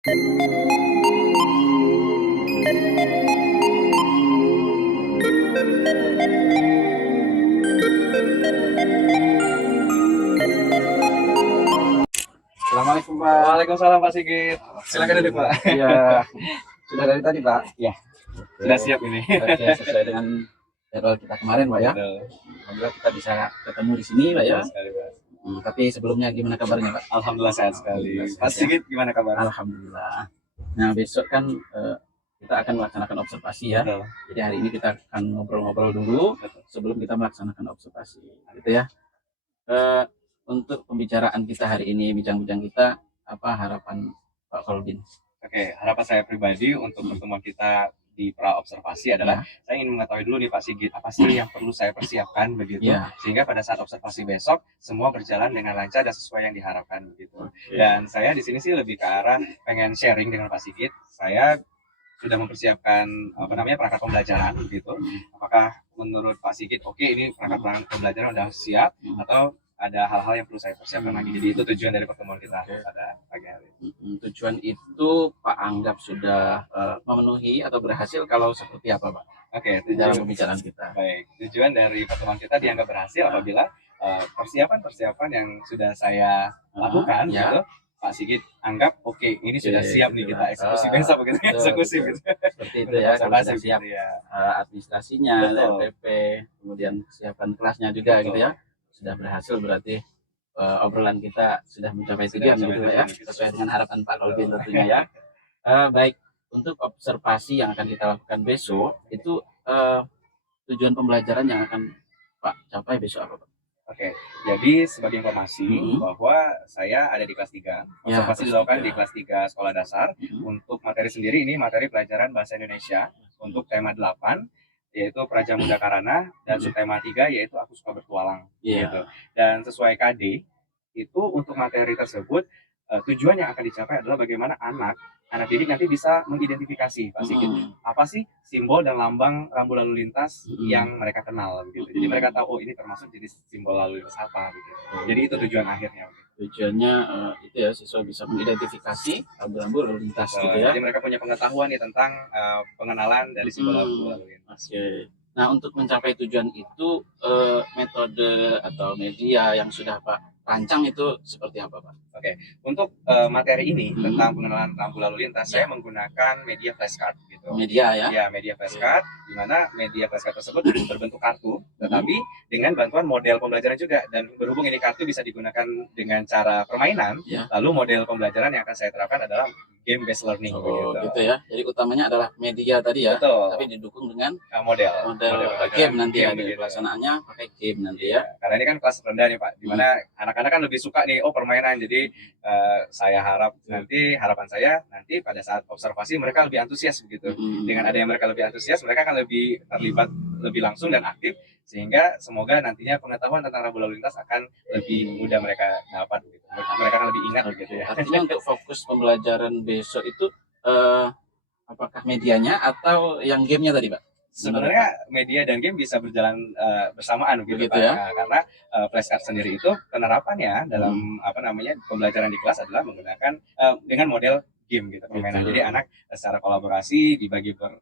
Assalamualaikum Pak. Waalaikumsalam Pak Sigit. Silakan duduk Pak. Iya, sudah dari tadi Pak. Ya, sudah siap ini. Oke, sesuai dengan jadwal kita kemarin Pak ya. Betul. Alhamdulillah kita bisa ketemu di sini Pak ya. Betul sekali, Pak. Tapi sebelumnya gimana kabarnya Pak? Alhamdulillah sehat sekali. Alhamdulillah, Pak sehat, ya. Sigit gimana kabar? Alhamdulillah. Nah besok kan kita akan melaksanakan observasi ya. Betul. Jadi hari ini kita akan ngobrol-ngobrol dulu Betul. sebelum kita melaksanakan observasi, gitu ya. Untuk pembicaraan kita hari ini, bincang-bincang kita, apa harapan Pak Kolbin? Oke, harapan saya pribadi untuk pertemuan kita di pra observasi adalah saya ingin mengetahui dulu nih Pak Sigit, apa sih yang perlu saya persiapkan begitu, sehingga pada saat observasi besok semua berjalan dengan lancar dan sesuai yang diharapkan begitu. Dan saya di sini sih lebih ke arah pengen sharing dengan Pak Sigit. Saya sudah mempersiapkan perangkat pembelajaran gitu. Apakah menurut Pak Sigit oke ini perangkat pembelajaran udah siap atau ada hal-hal yang perlu saya persiapkan lagi? Jadi itu tujuan dari pertemuan kita pada pagi hari. Tujuan itu Pak anggap sudah memenuhi atau berhasil kalau seperti apa Pak? Oke, dalam pembicaraan kita. Baik, tujuan dari pertemuan kita dianggap berhasil apabila persiapan-persiapan yang sudah saya lakukan gitu, Pak Sigit anggap oke, ini sudah siap nih kita eksekusi besok begitu, eksekusi gitu. Seperti itu ya, kalau sudah siap gitu ya. Administrasinya, RPP, kemudian kesiapan kelasnya juga gitu ya, sudah berhasil berarti obrolan kita sudah mencapai tujuan gitu ya, sesuai dengan harapan Pak Kolbin tentunya ya. Baik, untuk observasi yang akan kita lakukan besok itu tujuan pembelajaran yang akan Pak capai besok apa Pak? Oke, jadi sebagai informasi bahwa saya ada di kelas 3, observasi dilakukan di kelas 3 sekolah dasar. Untuk materi sendiri ini materi pelajaran bahasa Indonesia untuk tema 8 yaitu Praja Muda Karana, dan subtema 3 yaitu Aku Suka Bertualang gitu. Dan sesuai KD itu untuk materi tersebut tujuan yang akan dicapai adalah bagaimana anak didik nanti bisa mengidentifikasi Pak Sigit apa sih simbol dan lambang rambu lalu lintas yang mereka kenal gitu. Jadi mereka tahu oh ini termasuk jenis simbol lalu lintas apa gitu. Jadi itu tujuan akhirnya. Tujuannya itu ya, siswa bisa mengidentifikasi rambu-rambu lalu lintas gitu ya. Jadi mereka punya pengetahuan nih tentang pengenalan dari simbol lalu lintas. Nah untuk mencapai tujuan itu metode atau media yang sudah Pak rancang itu seperti apa Pak? Oke, untuk materi ini tentang pengenalan rambu lalu lintas saya menggunakan media flashcard gitu. Media ya? Ya, media flashcard, di mana media flashcard tersebut berbentuk kartu, tetapi dengan bantuan model pembelajaran juga. Dan berhubung ini kartu bisa digunakan dengan cara permainan, lalu model pembelajaran yang akan saya terapkan adalah game based learning gitu ya. Jadi utamanya adalah media tadi ya. Betul. Tapi didukung dengan model game nanti ya. Pelaksanaannya pakai game nanti ya. Karena ini kan kelas rendah nih Pak, dimana anak-anak kan lebih suka nih permainan. Jadi saya harap harapan saya nanti pada saat observasi mereka lebih antusias begitu. Dengan ada yang mereka lebih antusias, mereka akan lebih terlibat lebih langsung dan aktif, sehingga semoga nantinya pengetahuan tentang rambu lalu lintas akan lebih mudah mereka dapat gitu. Mereka akan lebih ingat begitu ya. Artinya untuk fokus pembelajaran besok itu apakah medianya atau yang gamenya tadi Pak? Sebenarnya media dan game bisa berjalan bersamaan gitu Pak. Ya? Karena flashcard sendiri itu penerapannya dalam pembelajaran di kelas adalah menggunakan dengan model game gitu permainan. Jadi anak secara kolaborasi dibagi per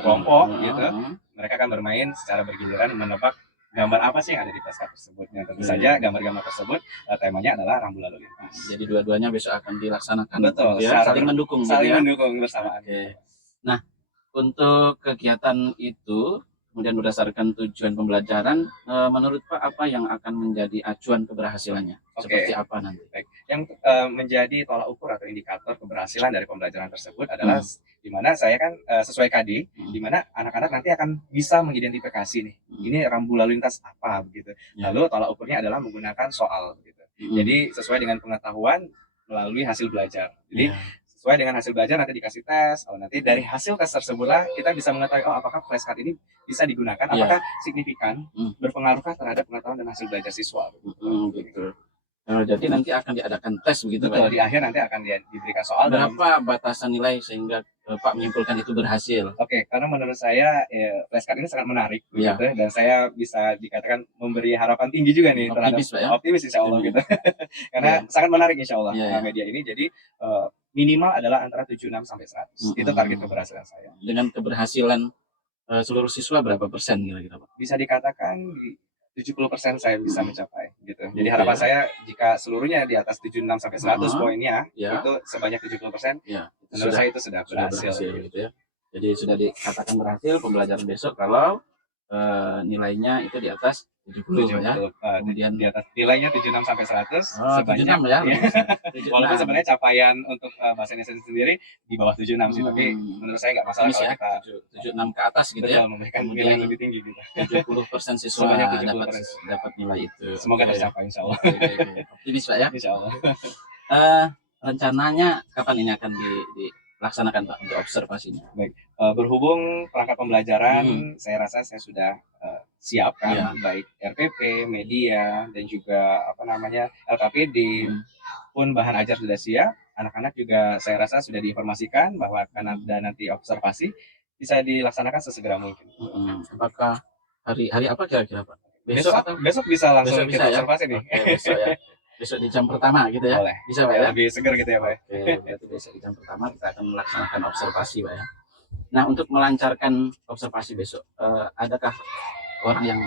kelompok gitu. Mereka akan bermain secara bergiliran menebak gambar apa sih yang ada di flashcard tersebut. Yang tentu saja gambar-gambar tersebut temanya adalah rambu lalu lintas. Jadi dua-duanya besok akan dilaksanakan. Betul. Ya, saling mendukung. Saling mendukung bersamaan. Nah, untuk kegiatan itu, kemudian berdasarkan tujuan pembelajaran, menurut Pak apa yang akan menjadi acuan keberhasilannya? Seperti apa nanti? Baik. Yang menjadi tolak ukur atau indikator keberhasilan dari pembelajaran tersebut adalah di mana saya kan sesuai KD, di mana anak-anak nanti akan bisa mengidentifikasi nih, ini rambu lalu lintas apa begitu. Lalu tolak ukurnya adalah menggunakan soal begitu. Jadi sesuai dengan pengetahuan melalui hasil belajar. Jadi sesuai dengan hasil belajar nanti dikasih tes. Nanti dari hasil tes tersebutlah kita bisa mengetahui apakah flashcard ini bisa digunakan, apakah signifikan, berpengaruhkah terhadap pengetahuan dan hasil belajar siswa. Gitu. Jadi nanti akan diadakan tes begitu Pak. Di akhir nanti akan diberikan soal. Berapa batasan nilai sehingga Pak menyimpulkan itu berhasil? Oke, karena menurut saya flashcard ini sangat menarik Iya. gitu, dan saya bisa dikatakan memberi harapan tinggi juga nih Optimis, Pak, ya? optimis insya Allah gitu. Karena Iya. sangat menarik insya Allah Iya, iya. media ini. Jadi minimal adalah antara 76 sampai 100. Itu target keberhasilan saya. Dengan keberhasilan seluruh siswa berapa persen kira-kira, Pak? Bisa dikatakan di 70% saya bisa mencapai gitu. Jadi Gitu harapan ya. saya jika seluruhnya di atas 76 sampai 100 poinnya, Ya. itu sebanyak 70%, Ya, menurut saya itu sudah berhasil. gitu ya. Jadi sudah dikatakan berhasil pembelajaran besok kalau nilainya itu di atas 70 ya. Kemudian di atas nilainya 76 sampai 100 sebanyak 76 ya. walaupun sebenarnya capaian untuk bahasa Indonesia sendiri di bawah 76 sih, tapi menurut saya nggak masalah kalau ya, kita 76 ke atas gitu ya. memberikan nilai yang lebih tinggi gitu. 70% siswa Sebanyak 70%. dapat nilai itu. Semoga tercapai insya Allah. Optimis Pak ya. Insya Allah. Rencananya kapan ini akan dilaksanakan Pak untuk observasinya? Baik, berhubung perangkat pembelajaran saya rasa saya sudah siap kan, baik RPP, media, dan juga LKPD pun bahan ajar sudah siap. Anak-anak juga saya rasa sudah diinformasikan bahwa akan ada nanti observasi, bisa dilaksanakan sesegera mungkin. Apakah hari apa kira-kira Pak? Besok bisa langsung besok kita observasi nih. Besok ya. Besok di jam pertama gitu ya. Boleh. Bisa Pak ya. Lebih segar gitu ya Pak. Oke, berarti besok di jam pertama kita akan melaksanakan observasi Pak ya. Nah, untuk melancarkan observasi besok, adakah orang yang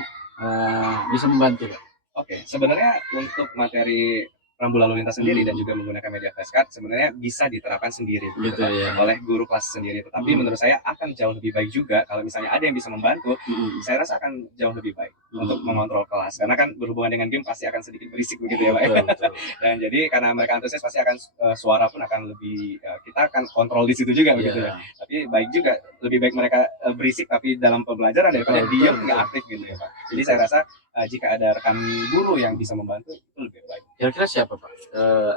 bisa membantu Pak? Oke, sebenarnya untuk materi rambu lalu lintas sendiri dan juga menggunakan media flashcard sebenarnya bisa diterapkan sendiri gitu ya. oleh guru kelas sendiri. Tetapi menurut saya akan jauh lebih baik juga kalau misalnya ada yang bisa membantu. Saya rasa akan jauh lebih baik untuk mengontrol kelas, karena kan berhubungan dengan game pasti akan sedikit berisik begitu ya Pak. Betul. Dan jadi karena mereka antusias pasti akan suara pun akan lebih kita akan kontrol di situ juga begitu ya. Tapi baik juga, lebih baik mereka berisik tapi dalam pembelajaran daripada diam nggak aktif gitu ya Pak. Jadi saya rasa jika ada rekan guru yang bisa membantu itu lebih baik. Kira-kira siapa Pak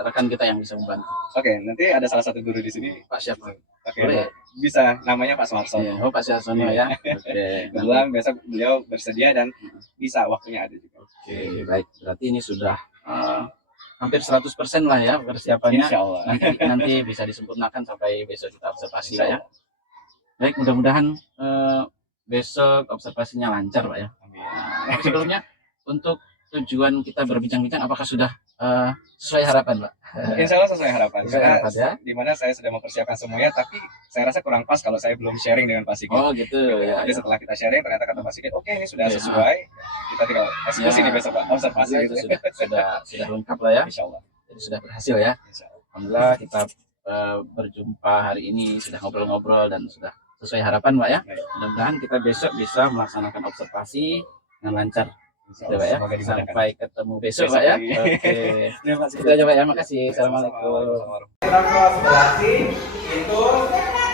rekan kita yang bisa membantu? Oke, nanti ada salah satu guru di sini. Pak siapa? Oke, bisa, namanya Pak Sumarsono. Oh Pak Sumarsono ya. Oke. Kebetulan besok beliau bersedia dan bisa, waktunya ada juga. Oke, baik. Berarti ini sudah hampir 100% lah ya persiapannya. Insya Allah. Nanti bisa disempurnakan sampai besok kita observasi lah ya. Baik, mudah-mudahan besok observasinya lancar Pak ya. Amin. Sebelumnya untuk tujuan kita berbincang-bincang apakah sudah sesuai harapan Pak? Insya Allah sesuai harapan. Karena ya? dimana saya sudah mempersiapkan semuanya, tapi saya rasa kurang pas kalau saya belum sharing dengan Pak Sigit. Oh gitu. Ya, jadi setelah kita sharing ternyata kata Pak Sigit, oke ini sudah sesuai. Kita tinggal eksekusi nih besok Pak, observasi itu sudah lengkap lah ya. Insya Allah. Jadi sudah berhasil ya. Alhamdulillah kita berjumpa hari ini, sudah ngobrol-ngobrol dan sudah sesuai harapan Pak ya. Mudah-mudahan kita besok bisa melaksanakan observasi dengan lancar. Coba ya, sampai ketemu besok Pak ya. Oke. Kita coba ya, makasih. Assalamualaikum. Observasi itu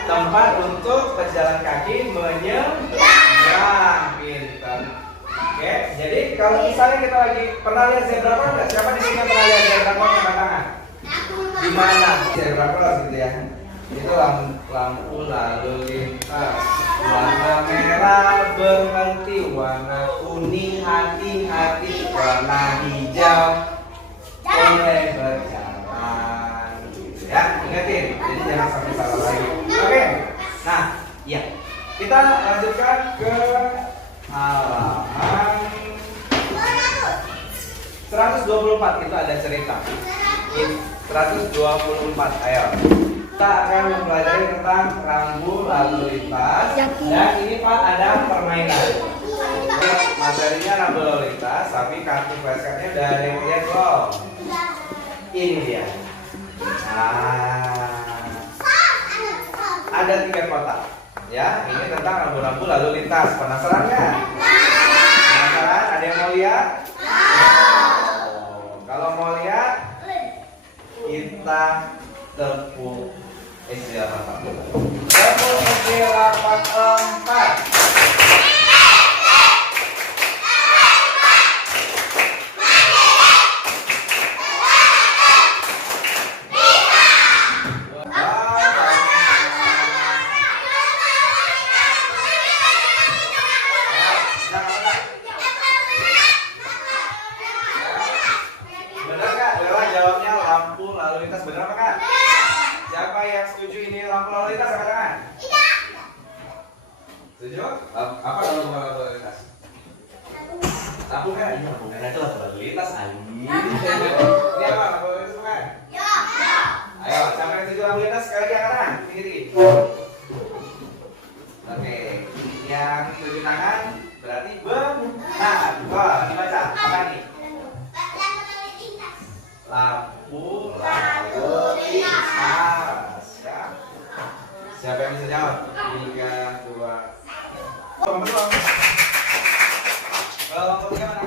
tempat untuk pejalan kaki menyeberang, pintar. Oke, jadi kalau misalnya kita lagi pernah lihat zebra cross nggak? Siapa di sini yang pernah lihat zebra cross angkat tangan? Di mana zebra cross gitu ya? Itu lampu lalu lintas, warna merah berhenti, warna kuning hati-hati, warna hijau boleh berjalan gitu ya. Ingatin, jadi jangan sampai salah lagi. Oke, nah ya kita lanjutkan ke halaman 124. Itu ada cerita 124, ayo kita akan mempelajari tentang rambu lalu lintas. Dan ini Pak ada permainan. Materinya rambu lalu lintas, tapi kartu flashcardnya dari dia belum. Ini dia. Nah, ada 3 kotak. Ya, ini tentang rambu-rambu lalu lintas. Penasaran nggak? Penasaran? Ada yang mau lihat? Oh, kalau mau lihat, kita tepuk SD 84. Tepuk SD 84. Benar nggak? Lela jawabnya lampu lalu lintas, benar apa kak? Siapa yang setuju? setuju ini lampu lalu lintas angkat tangan. Tidak. Setuju? Apa lampu lalu lintas? Lampu merah. Iya, lampu merah itu lampu lalu lintas. Ini apa? Lampu lalu lintas bukan? Ya. Ayo, siapa yang setuju lampu lintas sekali lagi angkat tangan. Tinggi. Oke, yang setuju tangan berarti benar. Wah, dibaca apa nih? Lampu lalu lintas. Ya. Siapa yang bisa jawab? 3, 2. Belum. Kalau lampu tiga mana?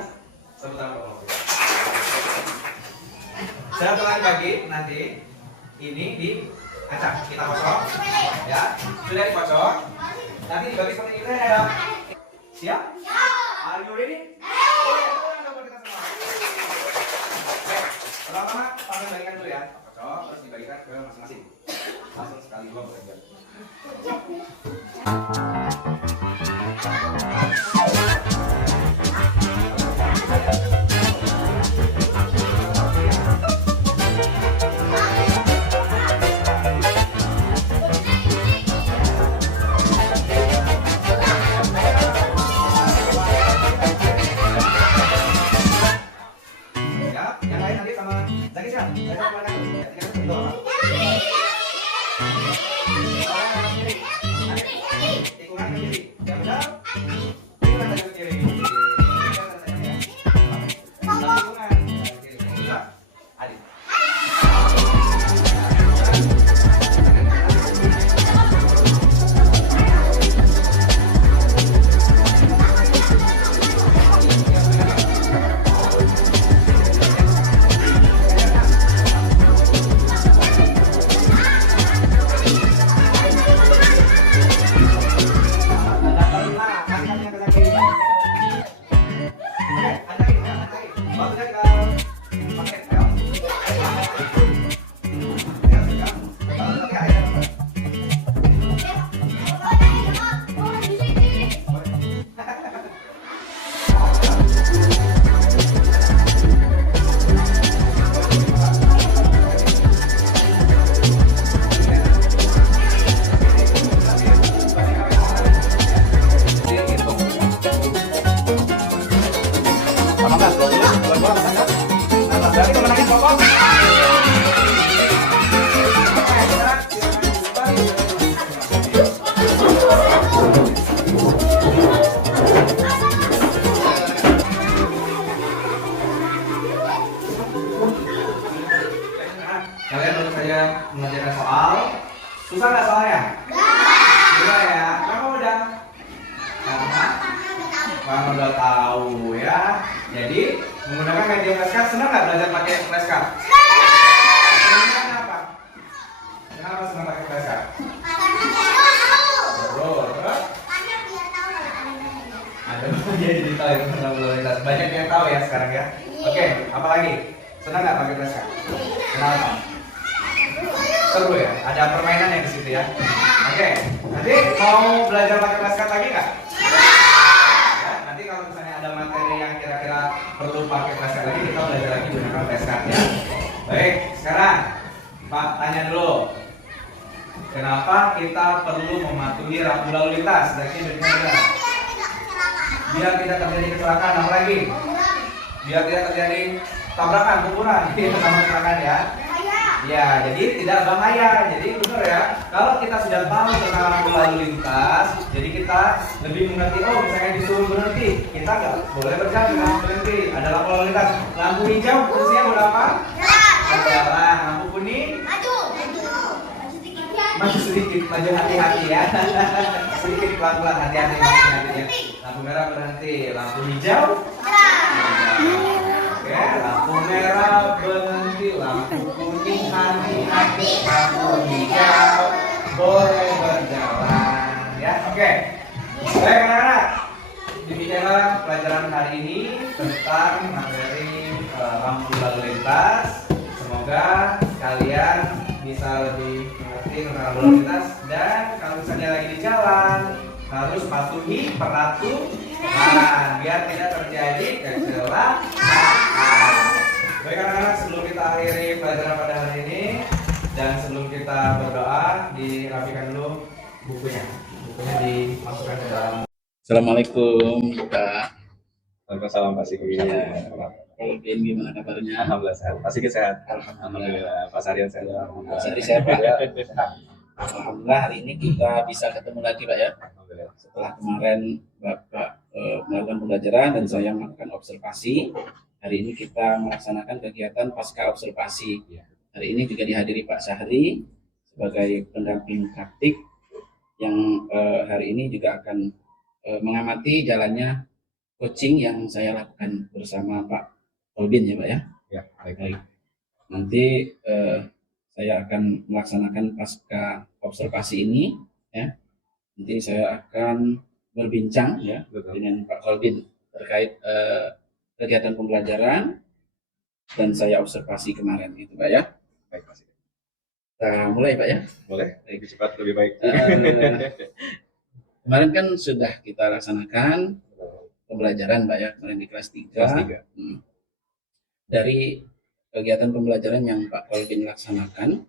Sebut lampu lampu. Saya ulangi lagi nanti. Ini di acak kita kosong. Ya, sudah dikosong. Nanti dibagi seperti ini ada. Siap? Are you ready? Pertama, panggil bagikan dulu ya. Kocok, terus dibagikan ke masing-masing. Langsung sekali dua bekerja. Kalian baru saja mengerjakan soal. Susah nggak soalnya? Enggak ya. Kenapa udah? Karena udah tahu ya. Jadi menggunakan media flashcard, senang nggak belajar pakai flashcard? Senang kenapa? Kenapa senang pakai flashcard? Terus? Ada jadi tahu itu tentang lalu banyak yang tahu ya sekarang ya. Oke, apa lagi? Senang nggak pakai flashcard? Kenapa? Seru ya, ada permainan yang di situ ya. Oke, nanti mau belajar pakai flashcard lagi nggak? Ya, nanti kalau misalnya ada materi yang kira-kira perlu pakai flashcard lagi, kita belajar lagi gunakan flashcard ya. Baik, sekarang Pak tanya dulu. Kenapa kita perlu mematuhi rambu lalu lintas? Biar tidak terjadi kecelakaan, apa lagi? Biar tidak terjadi tabrakan, benturan, sama kecelakaan ya. Ya, jadi tidak bahaya. Jadi benar ya. Kalau kita sudah tahu tentang lampu lalu lintas, jadi kita lebih mengerti. Oh, misalnya disuruh berhenti, kita nggak boleh berjalan dengan berhenti. Ada lampu lalu lintas. Lampu hijau fungsinya buat apa? Berjalan. Lampu kuning? Maju sedikit, maju hati-hati ya. Sedikit pelan-pelan, hati-hati ya. Lampu merah berhenti. Lampu hijau? Oke, lampu merah berhenti, lampu kuning hati-hati, lampu hijau boleh berjalan. Ya, oke. Baik anak-anak, demikianlah pelajaran hari ini tentang materi lampu lalu lintas. Semoga kalian bisa lebih mengerti tentang lampu lalu lintas dan kalau misalnya lagi di jalan harus patuhi peraturan biar tidak terjadi kecelakaan. Baik anak-anak, sebelum kita akhiri pelajaran pada hari ini dan sebelum kita kita berdoa, dirapikan dulu bukunya. Bukunya dimasukkan ke dalam. Assalamualaikum Pak. Waalaikumsalam Pak Sigit. Kolbin, gimana kabarnya? Alhamdulillah sehat. Pak Sigit sehat. Alhamdulillah. Pak Saryan sehat. Mas Adi sehat Pak. Alhamdulillah hari ini kita bisa ketemu lagi Pak ya. Alhamdulillah. Setelah kemarin Bapak melakukan pembelajaran dan saya melakukan observasi, hari ini kita melaksanakan kegiatan pasca observasi. Hari ini juga dihadiri Pak Syahri sebagai pendamping praktik yang hari ini juga akan mengamati jalannya coaching yang saya lakukan bersama Pak Kolbin ya Pak ya. Ya, Baik. Nanti saya akan melaksanakan pasca observasi ini ya. Nanti saya akan berbincang ya Betul. dengan Pak Kolbin terkait kegiatan pembelajaran dan saya observasi kemarin gitu Pak ya. Baik, Pak Sigit. Kita mulai Pak ya. Boleh? Lebih cepat, lebih baik. Kemarin kan sudah kita laksanakan pembelajaran Pak ya, kemarin di kelas 3. Kelas 3. Dari kegiatan pembelajaran yang Pak Kolbin laksanakan,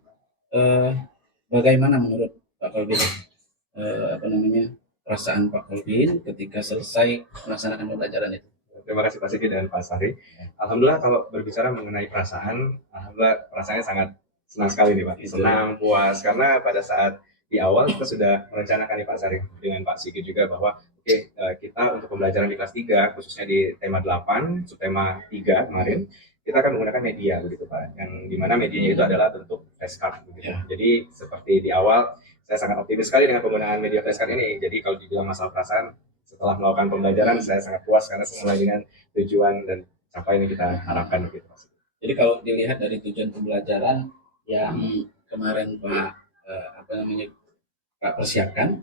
bagaimana menurut Pak Kolbin perasaan Pak Kolbin ketika selesai melaksanakan pembelajaran itu? Terima kasih Pak Sigit dan Pak Sari. Alhamdulillah kalau berbicara mengenai perasaan, alhamdulillah perasaannya sangat senang sekali nih Pak. Senang, puas, karena pada saat di awal kita sudah merencanakan nih Pak Sari dengan Pak Sigit juga bahwa kita untuk pembelajaran di kelas 3, khususnya di tema 8, subtema 3 kemarin, kita akan menggunakan media begitu Pak, yang dimana medianya itu adalah bentuk flashcard begitu. Jadi seperti di awal saya sangat optimis sekali dengan penggunaan media flashcard ini. Jadi kalau dibilang masalah perasaan, setelah melakukan pembelajaran saya sangat puas karena sesuai dengan tujuan dan capaian yang kita harapkan begitu Pak. Jadi kalau dilihat dari tujuan pembelajaran yang kemarin Pak persiapkan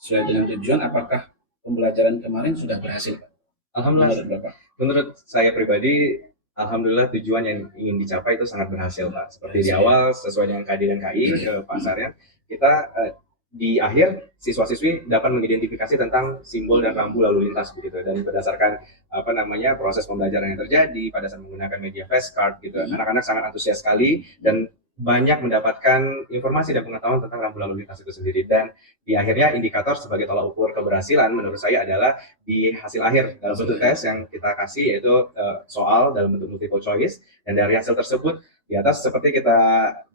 sesuai dengan tujuan, apakah pembelajaran kemarin sudah berhasil Pak? Alhamdulillah. Menurut saya pribadi, alhamdulillah tujuan yang ingin dicapai itu sangat berhasil Pak. Seperti di awal sesuai dengan KD dan KI Pak Saryan, kita di akhir siswa-siswi dapat mengidentifikasi tentang simbol dan rambu lalu lintas begitu, dan berdasarkan proses pembelajaran yang terjadi pada saat menggunakan media flashcard gitu, anak-anak sangat antusias sekali dan banyak mendapatkan informasi dan pengetahuan tentang rambu lalu lintas itu sendiri. Dan di akhirnya indikator sebagai tolak ukur keberhasilan menurut saya adalah di hasil akhir dalam bentuk tes yang kita kasih, yaitu soal dalam bentuk multiple choice, dan dari hasil tersebut di atas seperti kita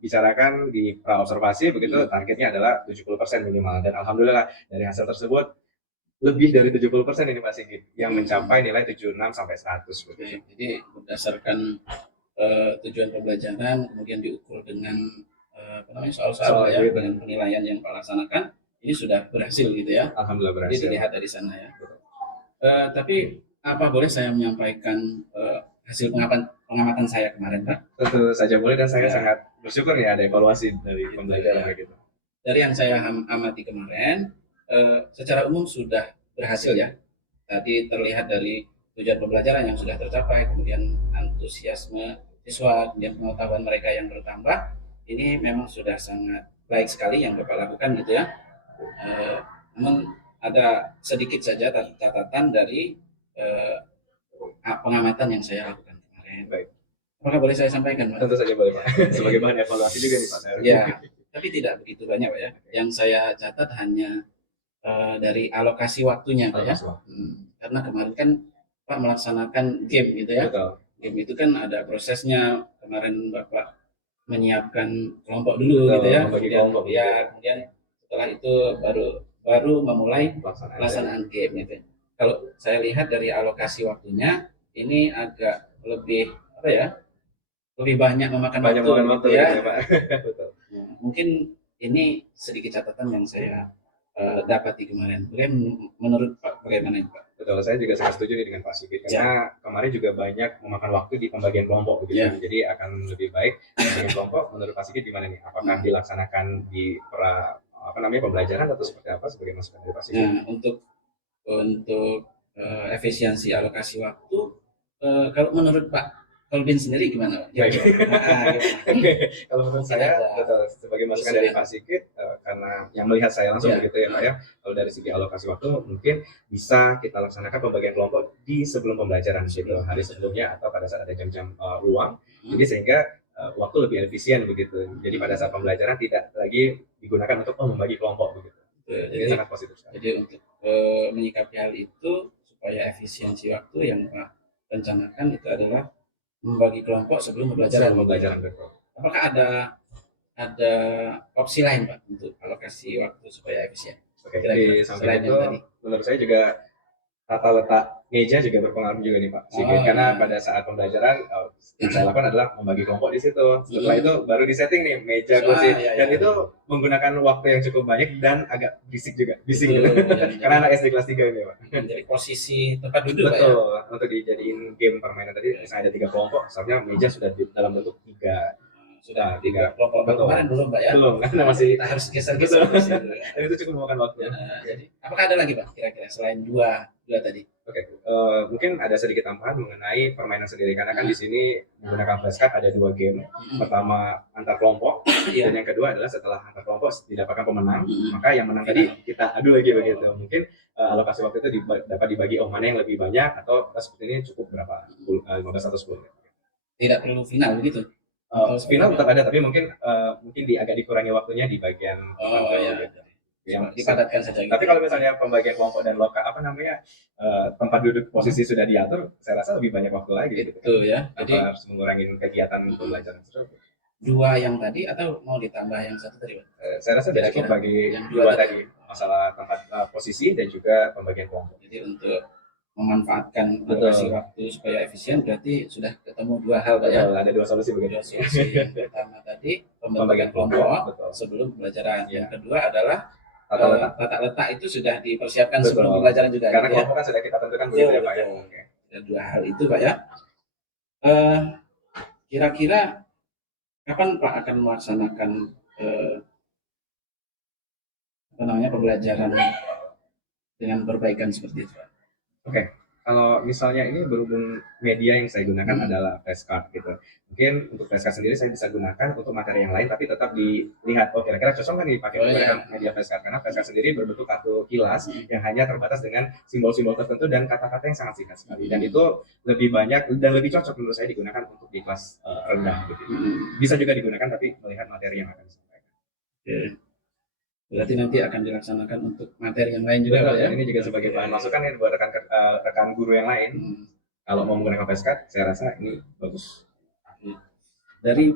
bicarakan di pra observasi begitu, targetnya adalah 70% minimal, dan alhamdulillah dari hasil tersebut lebih dari 70% ini Pak Sigit yang mencapai nilai 76 sampai 100 begitu. Jadi berdasarkan tujuan pembelajaran kemudian diukur dengan soal-soal ya, dengan penilaian yang Pak laksanakan, ini sudah berhasil gitu ya. Alhamdulillah berhasil. Jadi dilihat dari sana ya. Tapi apa boleh saya menyampaikan hasil pengamatan saya kemarin Pak? Tentu saja boleh, dan saya sangat bersyukur ya ada evaluasi dari pembelajaran kayak gitu. Dari yang saya amati kemarin, secara umum sudah berhasil ya. Tadi terlihat dari tujuan pembelajaran yang sudah tercapai, kemudian antusiasme siswa, kemudian pengetahuan mereka yang bertambah, ini memang sudah sangat baik sekali yang Bapak lakukan gitu ya. Namun ada sedikit saja catatan dari pengamatan yang saya lakukan kemarin. Baik. Apakah boleh saya sampaikan Pak? Tentu saja boleh Pak. Sebagai bahan evaluasi juga nih Pak. Ya, tapi tidak begitu banyak Pak ya. Yang saya catat hanya dari alokasi waktunya Pak ya. Karena kemarin kan Pak melaksanakan game gitu ya. Betul. Game itu kan ada prosesnya. Kemarin Bapak menyiapkan kelompok dulu gitu ya. Kemudian setelah itu baru memulai pelaksanaan game gitu. Kalau saya lihat dari alokasi waktunya ini agak lebih lebih banyak memakan waktu ya. Pak. Betul. Mungkin ini sedikit catatan yang saya dapati kemarin. Menurut Pak bagaimana Pak? Betul, saya juga sangat setuju nih dengan Pak Sigit, karena kemarin juga banyak memakan waktu di pembagian kelompok begitu. Jadi akan lebih baik pembagian kelompok. Menurut Pak Sigit gimana nih? Apakah dilaksanakan di pembelajaran atau seperti apa sebagai masukan dari Pak Sigit? Nah, untuk efisiensi alokasi waktu, kalau menurut Pak Kolbin sendiri gimana? Kalau menurut saya, sebagai masukan dari Pak Sigit, karena yang melihat saya langsung begitu ya Pak ya, kalau dari segi alokasi waktu mungkin bisa kita laksanakan pembagian kelompok di sebelum pembelajaran gitu, hari sebelumnya atau pada saat ada jam-jam luang. Jadi sehingga waktu lebih efisien begitu. Jadi pada saat pembelajaran tidak lagi digunakan untuk membagi kelompok begitu. Jadi sangat positif sekali. Jadi untuk menyikapi hal itu supaya efisiensi waktu yang Pak rencanakan itu adalah membagi kelompok sebelum pembelajaran. Betul. Apakah ada opsi lain Pak untuk alokasi waktu supaya efisien? Oke, Kira-kira di samping selain itu yang tadi. menurut saya juga tata letak meja juga berpengaruh juga nih Pak. Karena pada saat pembelajaran yang saya lakukan adalah membagi kelompok di situ. Setelah itu baru disetting nih meja kursi, dan itu menggunakan waktu yang cukup banyak dan agak bising gitu. Karena anak SD kelas 3 ini Pak. Menjadi posisi tempat duduk Betul, Pak ya. untuk dijadiin game permainan tadi, misalnya ada 3 kelompok, misalnya meja sudah dalam bentuk 3. Sudah 3 kelompok. Kemarin belum Pak ya? Belum, karena masih harus geser-geser. Dan itu cukup memakan waktu. Jadi apakah ada lagi Pak kira-kira selain dua tadi? Oke, mungkin ada sedikit tambahan mengenai permainan sendiri, karena kan di sini menggunakan flashcard ada 2 game. Pertama antar kelompok, dan yang kedua adalah setelah antar kelompok didapatkan pemenang, maka yang menang tadi kita adu lagi begitu. Mungkin alokasi waktu itu dapat dibagi mana yang lebih banyak, atau seperti ini cukup berapa, 15 atau 10 menit. Tidak perlu final begitu? Final tetap ada, tapi mungkin agak dikurangi waktunya di bagian yang dipadatkan saja gitu. Tapi kalau misalnya pembagian kelompok dan tempat duduk posisi sudah diatur, saya rasa lebih banyak waktu lagi gitu ya. Jadi harus mengurangi kegiatan pembelajaran tersebut. 2 yang tadi atau mau ditambah yang 1 tadi Pak? Saya rasa sudah cukup bagi yang 2 tadi, masalah tempat posisi dan juga pembagian kelompok. Jadi untuk memanfaatkan alokasi waktu supaya efisien berarti sudah ketemu 2 hal Pak ya. Ada 2 solusi begitu. Yang pertama tadi pembagian kelompok sebelum pembelajaran. Yang kedua adalah tata letak itu sudah dipersiapkan sebelum pembelajaran juga. Karena kelompok kan sudah kita tentukan begitu ya Pak ya. Ada 2 hal itu Pak ya. Kira-kira kapan Pak akan melaksanakan pembelajaran dengan perbaikan seperti itu Pak? Oke, kalau misalnya ini berhubung media yang saya gunakan adalah flashcard gitu. Mungkin untuk flashcard sendiri saya bisa gunakan untuk materi yang lain, tapi tetap dilihat kira-kira cocok kan dipakai menggunakan media flashcard, karena flashcard sendiri berbentuk kartu kilas yang hanya terbatas dengan simbol-simbol tertentu dan kata-kata yang sangat singkat sekali, dan itu lebih banyak dan lebih cocok menurut saya digunakan untuk di kelas rendah gitu. Bisa juga digunakan tapi melihat materi yang akan disampaikan. Berarti nanti akan dilaksanakan untuk materi yang lain juga Pak ya? Ini juga sebagai bahan masukan ya buat rekan guru yang lain. Kalau mau menggunakan flashcard, saya rasa ini bagus. Dari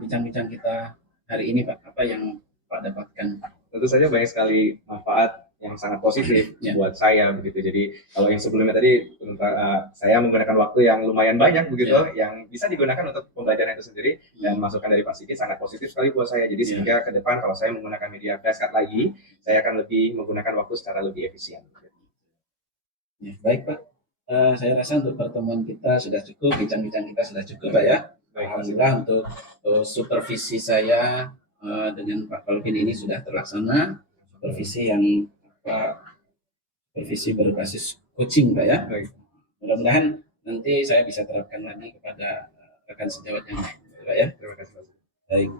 bincang-bincang kita hari ini Pak, apa yang Pak dapatkan? Tentu saja banyak sekali manfaat yang sangat positif buat saya begitu. Jadi kalau yang sebelumnya tadi saya menggunakan waktu yang lumayan banyak begitu, yang bisa digunakan untuk pembelajaran itu sendiri, dan masukan dari Pak Sigit sangat positif sekali buat saya. Jadi sehingga ke depan kalau saya menggunakan media flashcard lagi, saya akan lebih menggunakan waktu secara lebih efisien. Baik Pak, saya rasa untuk pertemuan kita sudah cukup, bincang-bincang kita sudah cukup Pak ya. Alhamdulillah untuk supervisi saya dengan Pak Kolbin ini sudah terlaksana, supervisi yang supervisi berbasis coaching Pak ya. Mudah-mudahan nanti saya bisa terapkan lagi kepada rekan sejawat yang lain Pak ya. Terima kasih Pak. Baik,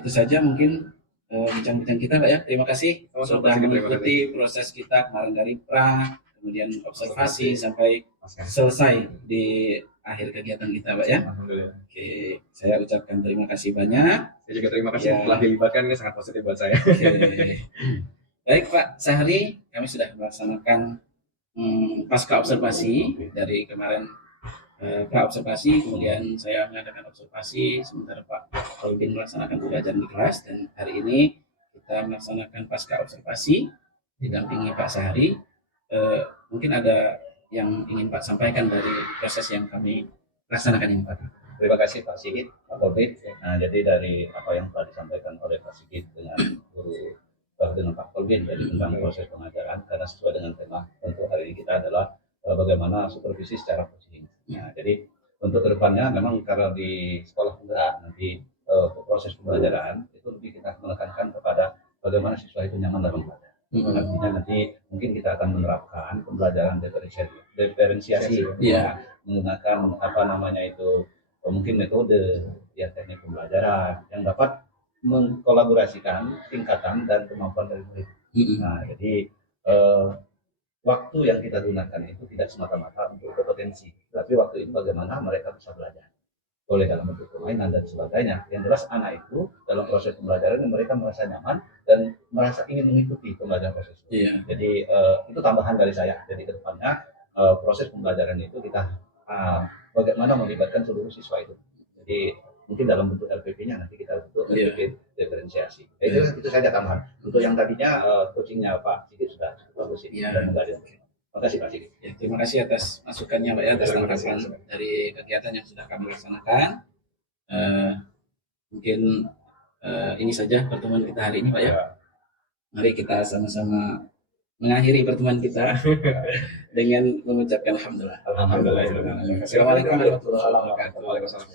itu saja mungkin bincang-bincang kita Pak ya. Terima kasih sudah mengikuti proses kita kemarin dari pra, kemudian observasi sampai selesai di akhir kegiatan kita Pak ya. Alhamdulillah. Oke, saya ucapkan terima kasih banyak. Saya juga terima kasih telah dilibatkan, ini sangat positif buat saya. Baik Pak Sahri, kami sudah melaksanakan pasca observasi dari kemarin pra observasi, kemudian saya mengadakan observasi, sementara Pak Kolbin melaksanakan pembelajaran di kelas, dan hari ini kita melaksanakan pasca observasi didampingi Pak Sahri. Mungkin ada yang ingin Pak sampaikan dari proses yang kami laksanakan ini Pak. Terima kasih Pak Sigit, Pak Kolbin. Nah, jadi dari apa yang telah disampaikan oleh Pak Sigit dengan Pak Kolbin jadi tentang proses pengajaran, karena sesuai dengan tema tentu hari ini kita adalah bagaimana supervisi secara coaching. Nah, jadi untuk kedepannya memang karena di sekolah penggerak nanti proses pembelajaran itu lebih kita menekankan kepada bagaimana siswa itu nyaman dalam belajar. Artinya nanti mungkin kita akan menerapkan pembelajaran diferensiasi menggunakan mungkin metode teknik pembelajaran yang dapat mengkolaborasikan tingkatan dan kemampuan dari murid. Nah, jadi waktu yang kita gunakan itu tidak semata-mata untuk kompetensi, tapi waktu itu bagaimana mereka bisa belajar. boleh dalam bentuk permainan dan sebagainya. Yang jelas anak itu dalam proses pembelajaran mereka merasa nyaman dan merasa ingin mengikuti pembelajaran proses itu. Iya. Jadi itu tambahan dari saya. Jadi ke depannya proses pembelajaran itu kita bagaimana melibatkan seluruh siswa itu. Jadi mungkin dalam bentuk LPP-nya nanti kita bentuk LPP diferensiasi. Itu saja tambahan. Untuk yang tadinya coachingnya Pak Sigit sudah cukup bagus Iya. dan menggaris. Terima kasih Pak Sigit. Ya, terima kasih atas masukannya Pak ya, atas Terima kasih. tanggapan dari kegiatan yang sudah kami laksanakan. Mungkin ini saja pertemuan kita hari ini Pak ya. Mari kita sama-sama mengakhiri pertemuan kita dengan mengucapkan alhamdulillah. Alhamdulillah. Assalamualaikum warahmatullahi wabarakatuh. Waalaikumsalam.